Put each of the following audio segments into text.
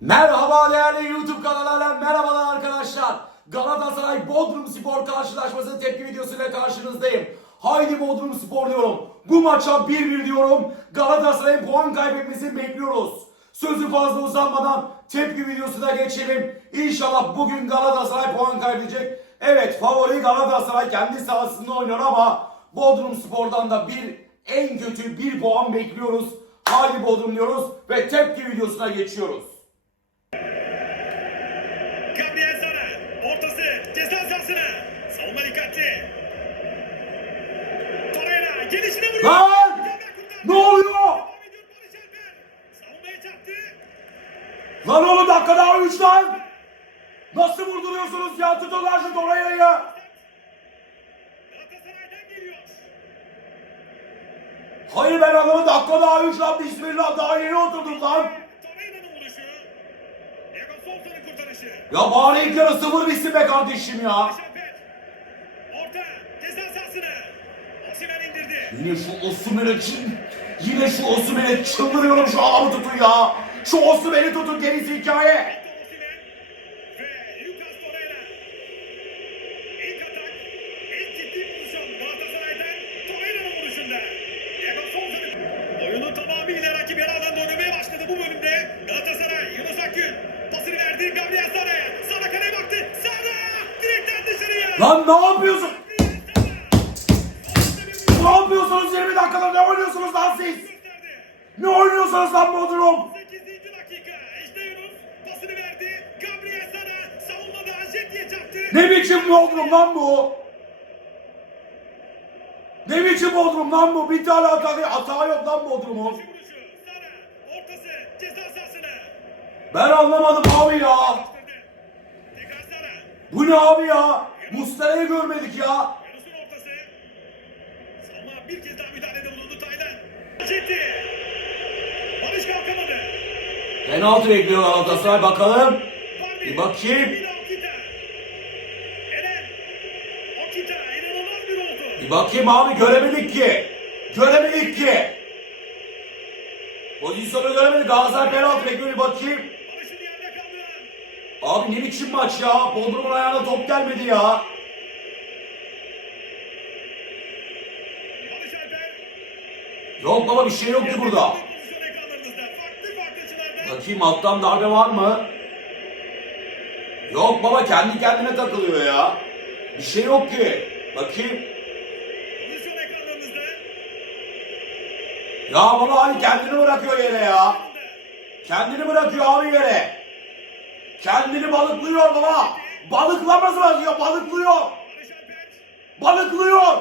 Merhaba değerli YouTube kanallarına merhabalar arkadaşlar. Galatasaray Bodrum Spor karşılaşması tepki videosuyla karşınızdayım. Haydi Bodrum Spor diyorum. Bu maça 1-1 diyorum. Galatasaray'ın puan kaybetmesini bekliyoruz. Sözü fazla uzanmadan tepki videosuna geçelim. İnşallah bugün Galatasaray puan kaybedecek. Evet favori Galatasaray kendi sahasında oynuyor ama Bodrum Spor'dan da bir en kötü bir puan bekliyoruz. Haydi Bodrum diyoruz ve tepki videosuna geçiyoruz. Dikkatli Torreira gelişine vuruyor Lan! Ne oluyor? Lan oğlum dakika daha 3 lan. Nasıl vurduruyorsunuz ya? Tutun lan şu Torreira'yı. Hayır ben anlamadım. Dakika daha 3 lan. Bismillah daha yeni oturdum lan. Ya bari ilk yarı sıfır bitsin be kardeşim ya. Barış Alper orta ceza sahasına Osimhen indirdi Yine şu Osimhen'e çın... Yine şu Osimhen'e çıldırıyorum şu adamı tutun ya. Şu Osimhen'i tutun gerisi hikaye. Victor Osimhen ve Oynuyorsunuz lan Bodrum? 8. dakika. İşte Yunus pasını verdi. Gabriel Sara savunmada Jetti'ye çarptı. Ne biçim Bodrum lan bu? Ne biçim Bodrum lan bu? Bir tane hata, hata yok lan Bodrum'un. Ben anlamadım abi ya. Bu ne abi ya? Muslera'yı görmedik ya. Yunus'un ortası. Savunma bir kez daha müdahalede bulundu Taylan. Jetti. Penaltı bekliyor Galatasaray bakalım. Bir bakayım. Bir bakayım abi göremedik ki. Göremedik ki. Pozisyonu göremedik. Galatasaray penaltı bekliyor bir bakayım. Abi ne biçim maç ya? Bodrum'un ayağına top gelmedi ya. Yok baba bir şey yoktu burada. Bakayım alttan darbe var mı? Yok baba kendi kendine takılıyor ya. Bir şey yok ki. Bakayım. Ya baba hani kendini bırakıyor yere ya. Kendini bırakıyor abi yere. Kendini balıklıyor baba. Balıklaması var balıklıyor. Barış Alper. Balıklıyor.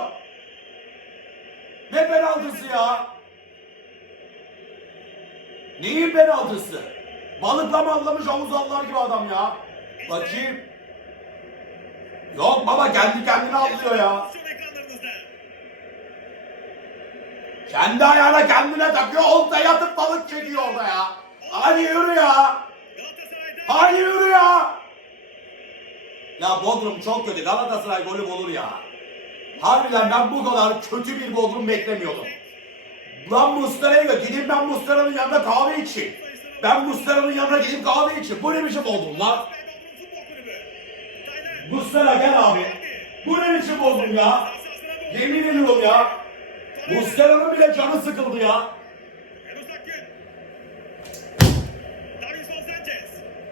Ne penaltısı ya? Neyin penaltısı? Balıklama anlamış havuz allar gibi adam ya. Bakayım. Yok baba kendi kendine atlıyor ya. Kendi ayağına kendine takıyor. Olta yatıp balık çekiyor orada ya. Hadi yürü ya. Hadi yürü ya. Ya Bodrum çok kötü. Galatasaray golü bulur ya. Harbiden ben bu kadar kötü bir Bodrum beklemiyordum. Lan Muslera'ya gö- gideyim ben Muslera'nın yanında kahve içeyim. Ben Muslera'nın yanına gidip kahve içeyim. Bu ne biçim Bodrum lan? Muslera gel abi. Bu ne biçim Bodrum ya? Yemin ediyorum ya. Muslera'nın bile canı sıkıldı ya.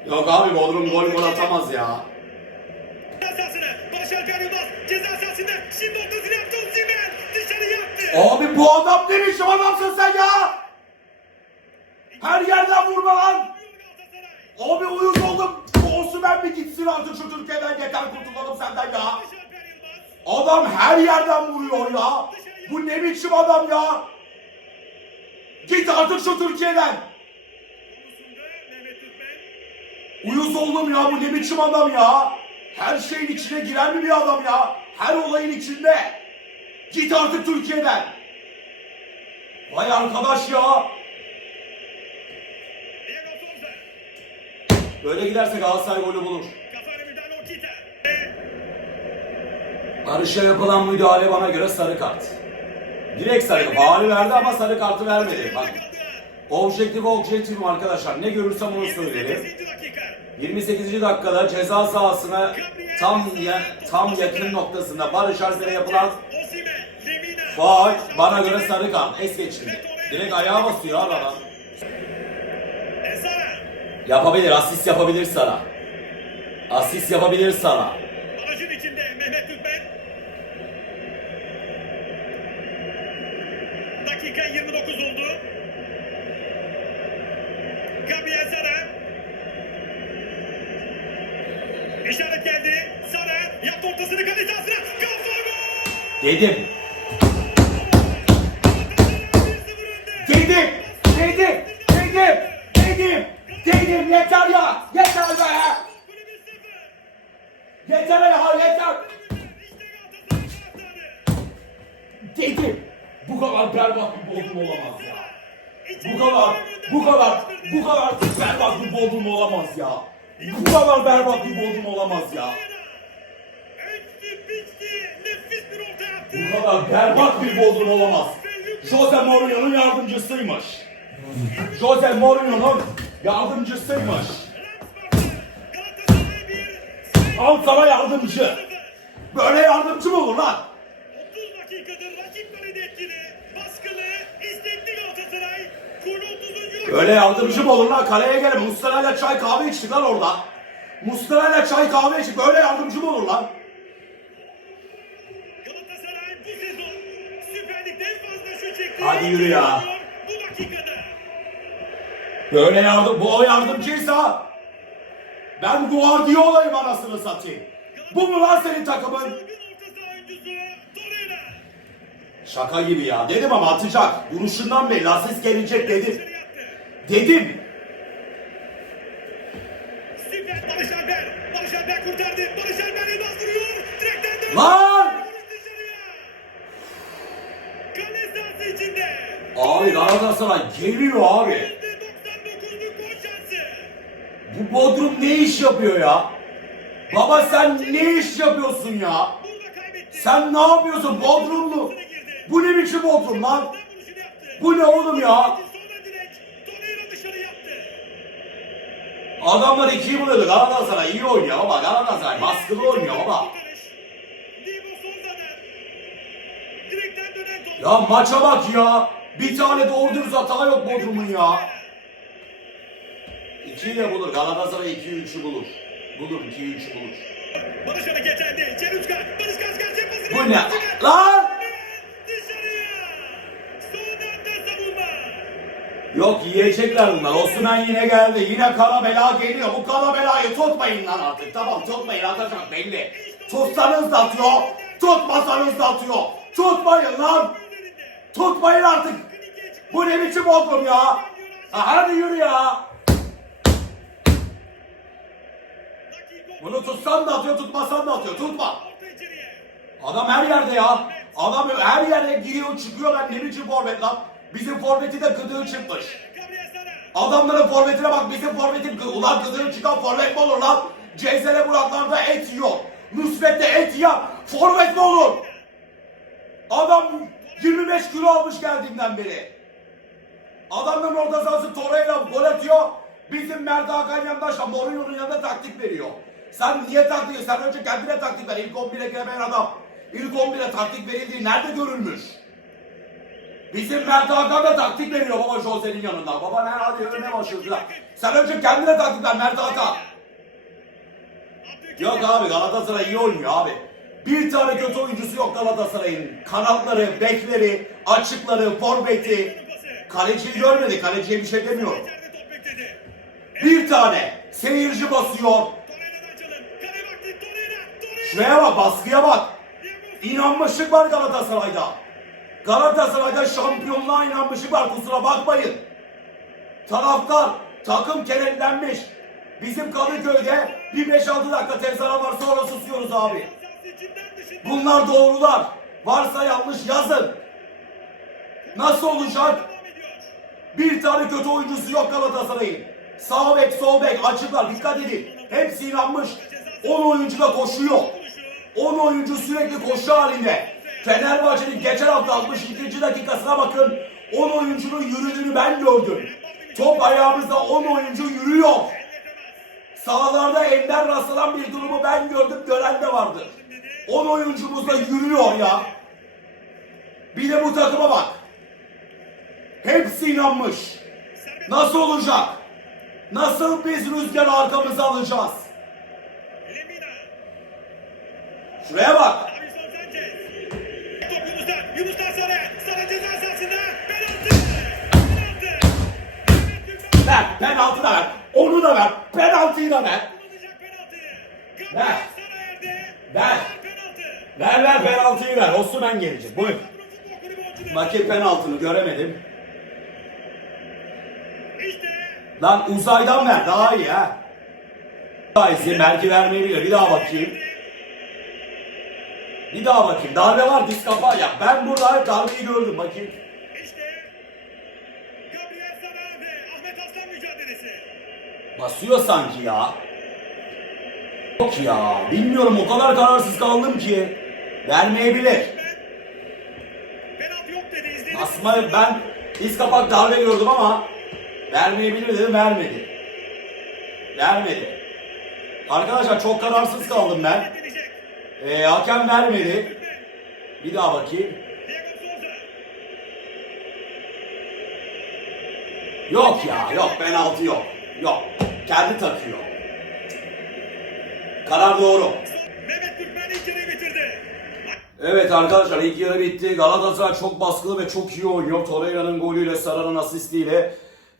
Yok abi Bodrum gol gol atamaz ya. Ceza Alper Yılmaz. Ceza sahasında. Şimdi ortasını Abi bu adam ne biçim adamsın sen ya? Her yerden vurma lan. Abi uyuz oldum. Bu Osimhen bir gitsin artık şu Türkiye'den yeter kurtulalım senden ya. Adam her yerden vuruyor ya. Bu ne biçim adam ya? Git artık şu Türkiye'den. Uyuz oldum ya bu ne biçim adam ya? Her şeyin içine giren mi bir adam ya? Her olayın içinde. Git artık Türkiye'den. Vay arkadaş ya. Böyle giderse Galatasaray golü bulur. Barış'a yapılan müdahale bana göre sarı kart. Direkt sarı. Faali verdi ama sarı kartı vermedi. Bak Objektif objektifim arkadaşlar. Ne görürsem onu söylerim. 28. dakika. 28. dakikada ceza sahasına tam ya, tam yakın noktasında Barış Alper'e yapılan. Faul bana göre sarı kart. Es geçildi. Direkt ayağa basıyor abi adam. Yapabilir, asist yapabilir sana. Asist yapabilir sana. Barajın içinde Mehmet Türkmen. Dakika 29 oldu. Gabriel Sara. İşaret geldi. Sara yaptı ortasını kale sahasına. Kafa gol! Dedim, bozdum olamaz ya. Bu kadar berbat bir bozdum olamaz. Jose Mourinho'nun yardımcısıymış. Jose Mourinho'nun yardımcısıymış. Galatasaray 1, Al sana yardımcı. Böyle yardımcı mı olur lan? 30 dakikadır rakip kalede etkili, baskılı, istekli Galatasaray. Gol 30. dakika. Böyle yardımcı mı olur lan? Kaleye gelip Muslera'yla çay kahve içtik lan orada. Muslera'yla çay kahve içtik. Böyle yardımcı mı olur lan? Galatasaray bu sezon Süper Lig'de en fazla şut çekti. Hadi yürü ya. Bu dakikada. Böyle yardım, bu o yardımcıysa ben Guardiola'yım anasını satayım. Bu mu lan senin takımın? Şaka gibi ya. Dedim ama atacak. Vuruşundan belli. Asist gelecek dedim. Dedim. Galatasaray geliyor abi. %99'luk gol şansı. Bu Bodrum ne iş yapıyor ya? Baba sen ne iş yapıyorsun ya? Sen ne yapıyorsun Bodrumlu? Bu ne biçim Bodrum lan? Bu ne oğlum ya? Adamlar ikiyi buluyordu. Galatasaray iyi oynuyor baba. Galatasaray baskılı oynuyor baba. Ya maça bak ya. Bir tane doğru dürüst hata yok Bodrum'un ya. 2'yi de bulur. Galatasaray 2'yi 3'ü bulur. Bulur 2'yi 3'ü bulur. Barış hareketlendi. Çeluçka. Barış gaz gaz yapmasını. Bu ne? Lan! Yok yiyecekler bunlar. Osman yine geldi. Yine kara bela geliyor. Bu kara belayı tutmayın lan artık. Tamam tutmayın atacak belli. Tutsanız da atıyor. Tutmasanız da atıyor. Tutmayın lan. Tutmayın artık. Bu ne biçim Bodrum ya? Ha, hadi yürü ya. Bunu tutsan da atıyor, tutmasan da atıyor. Tutma. Adam her yerde ya. Adam her yere giriyor çıkıyor. Ben ne biçim forvet lan? Bizim forveti de gıdığı çıkmış. Adamların forvetine bak bizim forvetin ulan gıdığı çıkan forvet mi olur lan? CSL Buraklar'da et yiyor. Nusret'te et yiyen forvet mi olur? Adam 25 kilo almış geldiğinden beri. Adamların orta sahası Torreira gol atıyor. Bizim Mert Hakan yandaşla Mourinho'nun yanında taktik veriyor. Sen niye taktik Sen önce kendine taktik ver. İlk 11'e giremeyen adam. İlk 11'e taktik verildiği nerede görülmüş? Bizim Mert Hakan da taktik veriyor baba Jose'nin yanında. Baba ne hadi önüne başladılar. Sen önce kendine taktik ver Mert Hakan. Yok abi Galatasaray iyi oynuyor abi. Bir tane kötü oyuncusu yok Galatasaray'ın. Kanatları, bekleri, açıkları, forveti. Kaleciyi görmedi. Kaleciye bir şey demiyor. Bir tane seyirci basıyor. Şuraya bak, baskıya bak. İnanmışlık var Galatasaray'da. Galatasaray'da şampiyonluğa inanmışlık var kusura bakmayın. Taraftar, takım kenetlenmiş. Bizim Kadıköy'de bir 5-6 dakika tezahürat var sonra susuyoruz abi. Bunlar doğrular. Varsa yanlış yazın. Nasıl olacak? Bir tane kötü oyuncusu yok Galatasaray'ın. Sağ bek, sol bek, açıklar dikkat edin. Hepsi inanmış. 10 oyuncu da koşuyor. 10 oyuncu sürekli koşu halinde. Fenerbahçe'nin geçen hafta 62. dakikasına bakın. 10 oyuncunun yürüdüğünü ben gördüm. Top ayağımızda 10 oyuncu yürüyor. Sahalarda ender rastlanan bir durumu ben gördüm, gören de vardır. 10 oyuncumuz da yürüyor ya. Bir de bu takıma bak. Hepsi inanmış. Nasıl olacak? Nasıl biz rüzgarı arkamıza alacağız? Şuraya bak. Ver, penaltı da ver. Onu da ver. Penaltıyı da ver. Ver. Ver. Ver ver penaltıyı ver. Osman gelecek. Buyur. Bakayım penaltını göremedim. İşte Lan uzaydan ver daha iyi ha. Daha iyisi belki vermeyebilir. Bir daha bakayım. Bir daha bakayım. Darbe var diz kapağı ya. Ben burada darbeyi gördüm bakayım. işte Gabriel Sara ve Ahmet Aslan mücadelesi. Basıyor sanki ya. Yok ya. Bilmiyorum o kadar kararsız kaldım ki. Vermeyebilir. Asma ben diz kapak darbe gördüm ama vermeyebilir dedim vermedi. Vermedi. Arkadaşlar çok kararsız kaldım ben. Ee, hakem vermedi. Bir daha bakayım. Yok ya yok penaltı yok. Yok. Kendi takıyor. Karar doğru. Mehmet Türkmen ilk yarıyı bitirdi. Evet arkadaşlar ilk yarı bitti. Galatasaray çok baskılı ve çok iyi oynuyor. Torreira'nın golüyle Sara'nın asistiyle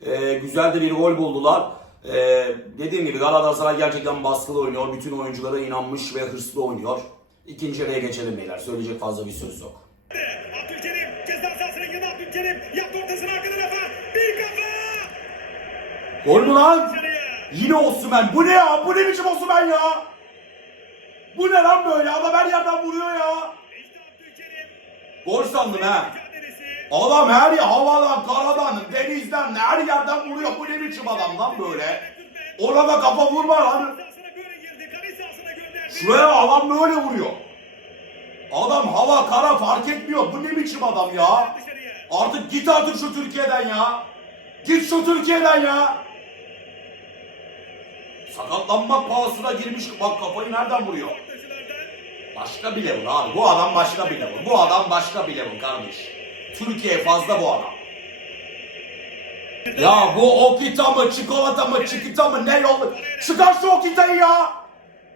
e, güzel de bir gol buldular. E, dediğim gibi Galatasaray gerçekten baskılı oynuyor. Bütün oyunculara inanmış ve hırslı oynuyor. İkinci yarıya geçelim beyler. Söyleyecek fazla bir söz yok. Abdülkerim ceza sahasına girdi Abdülkerim. Yaptı ortasını arka tarafa. Bir kafa. Gol mü lan? Yine Osman. Bu ne ya? Bu ne biçim Osman ya? Bu ne lan böyle? Adam her yerden vuruyor ya. İşte Abdülkerim. Gol sandım ha. Adam her yer havadan, karadan, denizden her yerden vuruyor. Bu ne biçim adam lan böyle? Ona da kafa vurma lan. Şuraya adam böyle vuruyor. Adam hava kara fark etmiyor. Bu ne biçim adam ya? Artık git artık şu Türkiye'den ya. Git şu Türkiye'den ya. Sakatlanmak pahasına girmiş. Bak kafayı nereden vuruyor? Başka bir level abi. Bu adam başka bir level. Bu adam başka bir level kardeş. Türkiye fazla bu adam. Ya bu Okita mı, çikolata mı, çikita mı ne yolu? Çıkar şu Okita'yı ya!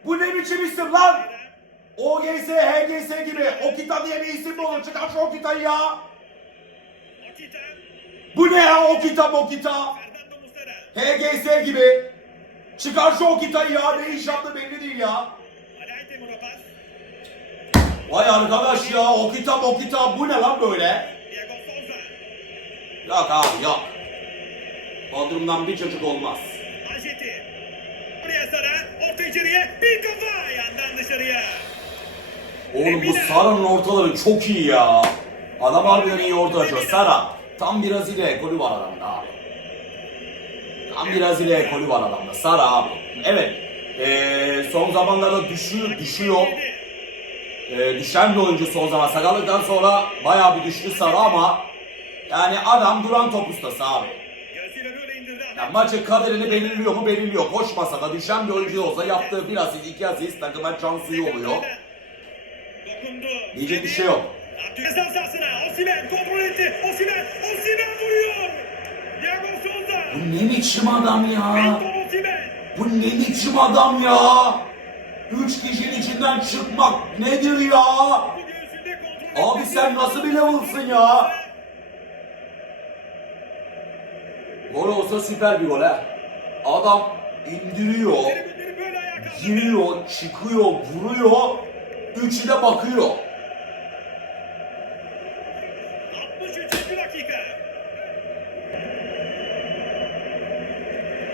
Bu ne biçim isim lan? OGS, HGS gibi Okita diye bir isim mi olur? Çıkar şu Okita'yı ya! Bu ne ya Okita Mokita? HGS gibi. Çıkar şu Okita'yı ya. Ne iş yaptı belli değil ya. Vay arkadaş ya Okita Mokita bu ne lan böyle? Yok abi yok. Bodrum'dan bir çocuk olmaz. Ajeti. Buraya Sara. Orta içeriye. Bir kafa. Yandan dışarıya. Oğlum bu Sara'nın ortaları çok iyi ya. Adam harbiden iyi orta açıyor. Sara. Tam bir Brezilya ekolü var adamda abi. Tam Brezilya ekolü var adamda. Sara abi. Evet. Ee, son zamanlarda düşüyor, düşüyor. Ee, düşen bir oyuncu son zaman. Sakatlıktan sonra bayağı bir düştü Sara ama yani adam duran top ustası abi. Gözüyle böyle indirdi. Ya maçın kaderini belirliyor mu belirliyor. Koşmasa da düşen bir oyuncu olsa yaptığı bir asist iki asist takıma can suyu oluyor. Diyecek bir şey yok. Bu ne biçim adam ya? Bu ne biçim adam ya? Üç kişinin içinden çıkmak nedir ya? Abi sen nasıl bir level'sın ya? Gol olsa süper bir gol ha. Adam indiriyor, giriyor, çıkıyor, vuruyor. Üçü de bakıyor. 63. dakika.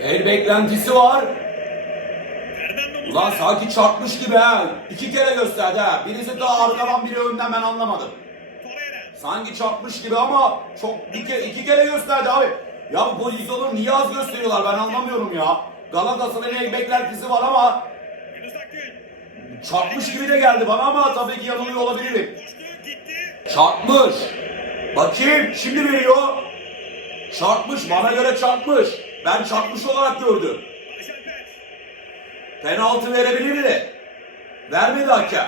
El beklentisi var. Ulan sanki çarpmış gibi ha. İki kere gösterdi ha. Birisi daha arkadan biri önden ben anlamadım. Sanki çarpmış gibi ama çok ke iki kere gösterdi abi. Ya bu pozisyonu niye az gösteriyorlar ben anlamıyorum ya. Galatasaray'ın beklentisi var ama çarpmış gibi de geldi bana ama tabii ki yanılıyor olabilirim. Çarpmış. Bakayım şimdi veriyor. Çarpmış bana göre çarpmış. Ben çarpmış olarak gördüm. Penaltı verebilirdi. Vermedi hakem.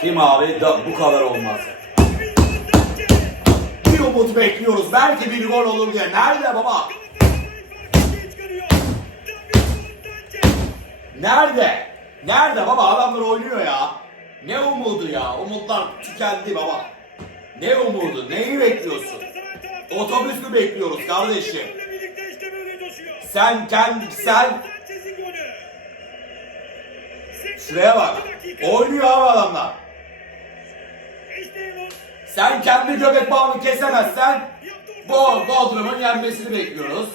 Kim abi? Da, bu kadar olmaz. Bir umut bekliyoruz. Belki bir gol olur diye. Nerede baba? Nerede? Nerede baba? Adamlar oynuyor ya. Ne umudu ya? Umutlar tükendi baba. Ne umudu? Neyi bekliyorsun? Galatasaray taraftarı. Otobüs mü bekliyoruz kardeşim? Sen kendi sen şuraya bak. 82 dakika. Oynuyor abi adamlar. Sen kendi göbek bağını kesemezsen bu Bodrum'un yenmesini bekliyoruz.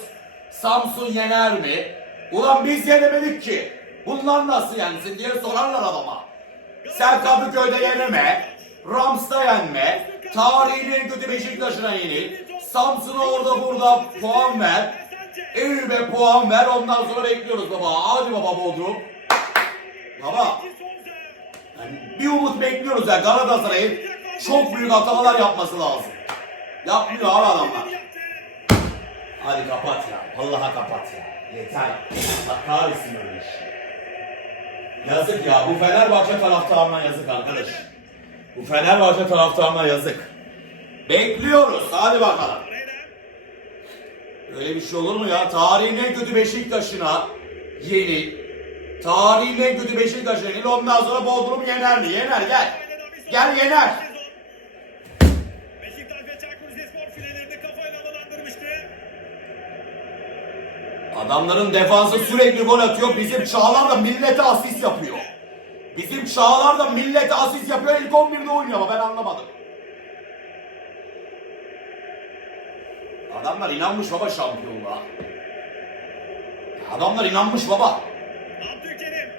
Samsun yener mi? Ulan biz yenemedik ki. Bunlar nasıl yensin diye sorarlar adama. Sen Kadıköy'de yeneme, Rams'ta yenme, tarihin en kötü Beşiktaş'ına yenil, Samsun'a orada burada puan ver, Eyüp'e puan ver, ondan sonra bekliyoruz baba. Hadi baba Bodrum. Baba, yani bir umut bekliyoruz ya Galatasaray'ın çok büyük hatalar yapması lazım. Yapmıyor abi adamlar. Hadi kapat ya. Vallahi kapat ya. Yeter. Allah kahretsin öyle iş. Yazık ya. Bu Fenerbahçe taraftarına yazık arkadaş. Bu Fenerbahçe taraftarına yazık. Bekliyoruz. Hadi bakalım. Öyle bir şey olur mu ya? Tarihin en kötü Beşiktaş'ına yenil. Tarihin en kötü Beşiktaş'ına yenil. Ondan sonra Bodrum yener mi? Yener gel. Gel yener. Adamların defansı sürekli gol atıyor. Bizim Çağlar da millete asist yapıyor. Bizim Çağlar da millete asist yapıyor. İlk 11'de oynuyor ama ben anlamadım. Adamlar inanmış baba şampiyonluğa. Adamlar inanmış baba. Abdülkerim.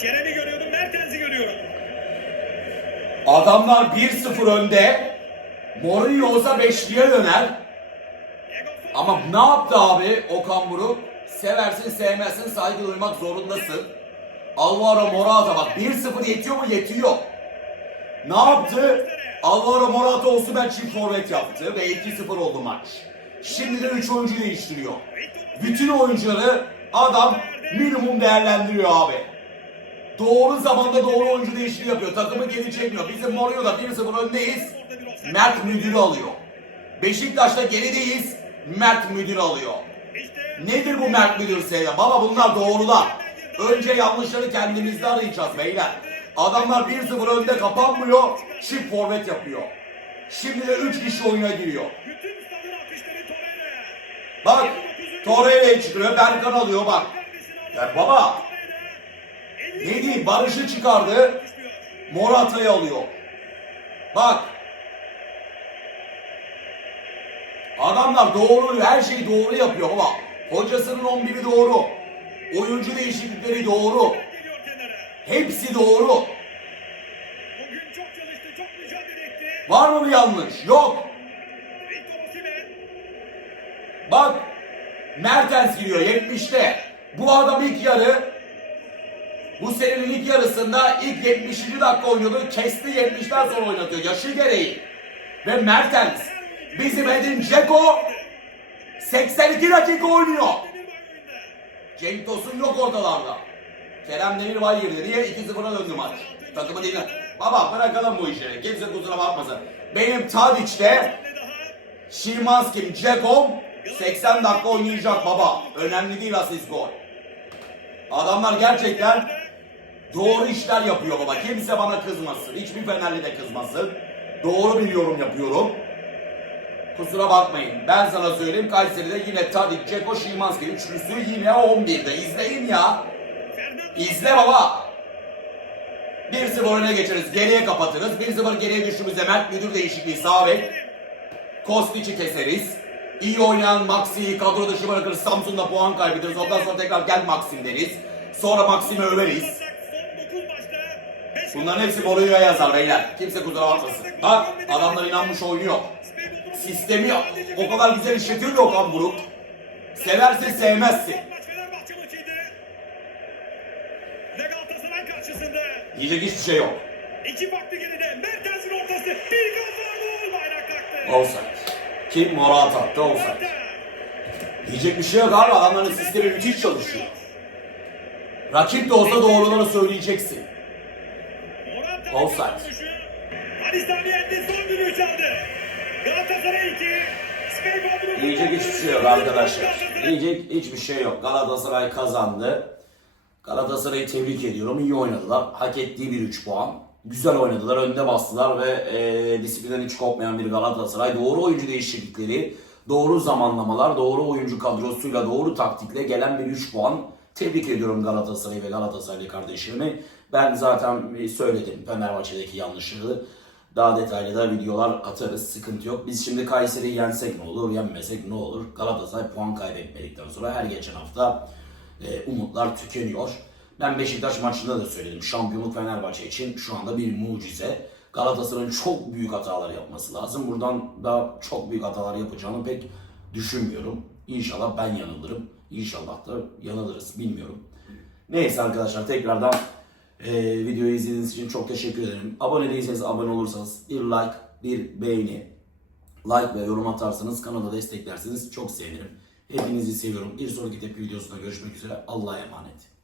Kerem'i görüyorum, Mertens'i görüyorum. Adamlar 1-0 önde. Mourinho olsa 5'liye döner. Ama ne yaptı abi Okan Buruk? Seversin sevmezsin saygı duymak zorundasın. Alvaro Morata bak 1-0 yetiyor mu? Yetiyor. Ne yaptı? Alvaro Morata olsun ben çift forvet yaptı ve 2-0 oldu maç. Şimdi de 3 oyuncu değiştiriyor. Bütün oyuncuları adam minimum değerlendiriyor abi. Doğru zamanda doğru oyuncu değişikliği yapıyor. Takımı geri çekmiyor. Bizim Mourinho'da 1-0 öndeyiz. Mert müdürü alıyor. Beşiktaş'ta gerideyiz. Mert müdürü alıyor. Nedir bu Mert müdür sevya? Baba bunlar doğrular. Önce yanlışları kendimizde arayacağız beyler. Adamlar 1-0 önde kapanmıyor. Çift forvet yapıyor. Şimdi de 3 kişi oyuna giriyor. Bak Torreira'yı çıkıyor. Berkan alıyor bak. Ya baba ne diyeyim Barış'ı çıkardı. Morata'yı alıyor. Bak. Adamlar doğru, her şeyi doğru yapıyor baba. Hocasının 11'i doğru. Oyuncu değişiklikleri doğru. Hepsi doğru. Bugün çok çalıştı, çok mücadele etti. Var mı bir yanlış? Yok. Bak. Mertens giriyor 70'te. Bu adam ilk yarı bu senenin ilk yarısında ilk 70. dakika oynuyordu. Kesti 70'den sonra oynatıyor. Yaşı gereği. Ve Mertens. Bizim Edin Dzeko 82 dakika oynuyor. Cenk Tosun yok ortalarda. Kerem Demirbay girdi. Niye? 2-0'a döndü maç. Takımı dinle. Baba bırakalım bu işleri. Kimse kusura bakmasın. Benim Tadiç'te Ne daha? Şimanski, Cekom 80 dakika oynayacak baba. Önemli değil asist gol. Adamlar gerçekten doğru işler yapıyor baba. Kimse bana kızmasın. Hiçbir Fenerli de kızmasın. Doğru bir yorum yapıyorum. Kusura bakmayın. Ben sana söyleyeyim Kayseri'de yine Tadic, Ceko, Şimanski üçlüsü yine 11'de. İzleyin ya. İzle baba. 1-0 öne geçeriz. Geriye kapatırız. 1-0 geriye düştüğümüzde Mert müdür değişikliği sağ bek. Kostic'i keseriz. İyi oynayan Maxi'yi kadro dışı bırakırız. Samsun'da puan kaybederiz. Ondan sonra tekrar gel Maxim deriz. Sonra Maxim'i överiz. son 9 maçta 5 Bunların hepsi Mourinho'ya yazar beyler. Kimse kusura bakmasın. Bak adamlar inanmış oynuyor. Sistemi o kadar güzel işletiyor ki Okan Buruk. Seversin sevmezsin. Maç Fenerbahçe maçıydı. Diyecek hiçbir şey yok. İki farklı geride. Mertens'in ortası. Bir kafa gol bayrak taktı. Offside. Ki Morata attı offside. Diyecek bir şey yok abi. Adamların sistemi müthiş çalışıyor. Rakip de olsa doğruları söyleyeceksin. Offside. vuruşu. Ali Sami Yen'de son düdüğü çaldı. Galatasaray 2. Skype Bodrum. Diyecek hiçbir şey yok arkadaşlar. Diyecek hiçbir şey yok. Galatasaray kazandı. Galatasaray'ı tebrik ediyorum. İyi oynadılar. Hak ettiği bir 3 puan. Güzel oynadılar. Önde bastılar ve e, disiplinden hiç kopmayan bir Galatasaray. Doğru oyuncu değişiklikleri, doğru zamanlamalar, doğru oyuncu kadrosuyla, doğru taktikle gelen bir 3 puan. Tebrik ediyorum Galatasaray'ı ve Galatasaraylı kardeşlerimi. Ben zaten söyledim Fenerbahçe'deki yanlışlığı. Daha detaylı da videolar atarız. Sıkıntı yok. Biz şimdi Kayseri'yi yensek ne olur, yenmesek ne olur? Galatasaray puan kaybetmedikten sonra her geçen hafta e, umutlar tükeniyor. Ben Beşiktaş maçında da söyledim. Şampiyonluk Fenerbahçe için şu anda bir mucize. Galatasaray'ın çok büyük hatalar yapması lazım. Buradan da çok büyük hatalar yapacağını pek düşünmüyorum. İnşallah ben yanılırım. İnşallah da yanılırız. Bilmiyorum. Neyse arkadaşlar tekrardan e, videoyu izlediğiniz için çok teşekkür ederim. Abone değilseniz abone olursanız bir like, bir beğeni, like ve yorum atarsanız kanala desteklerseniz çok sevinirim. Hepinizi seviyorum. Bir sonraki tepki videosunda görüşmek üzere. Allah'a emanet.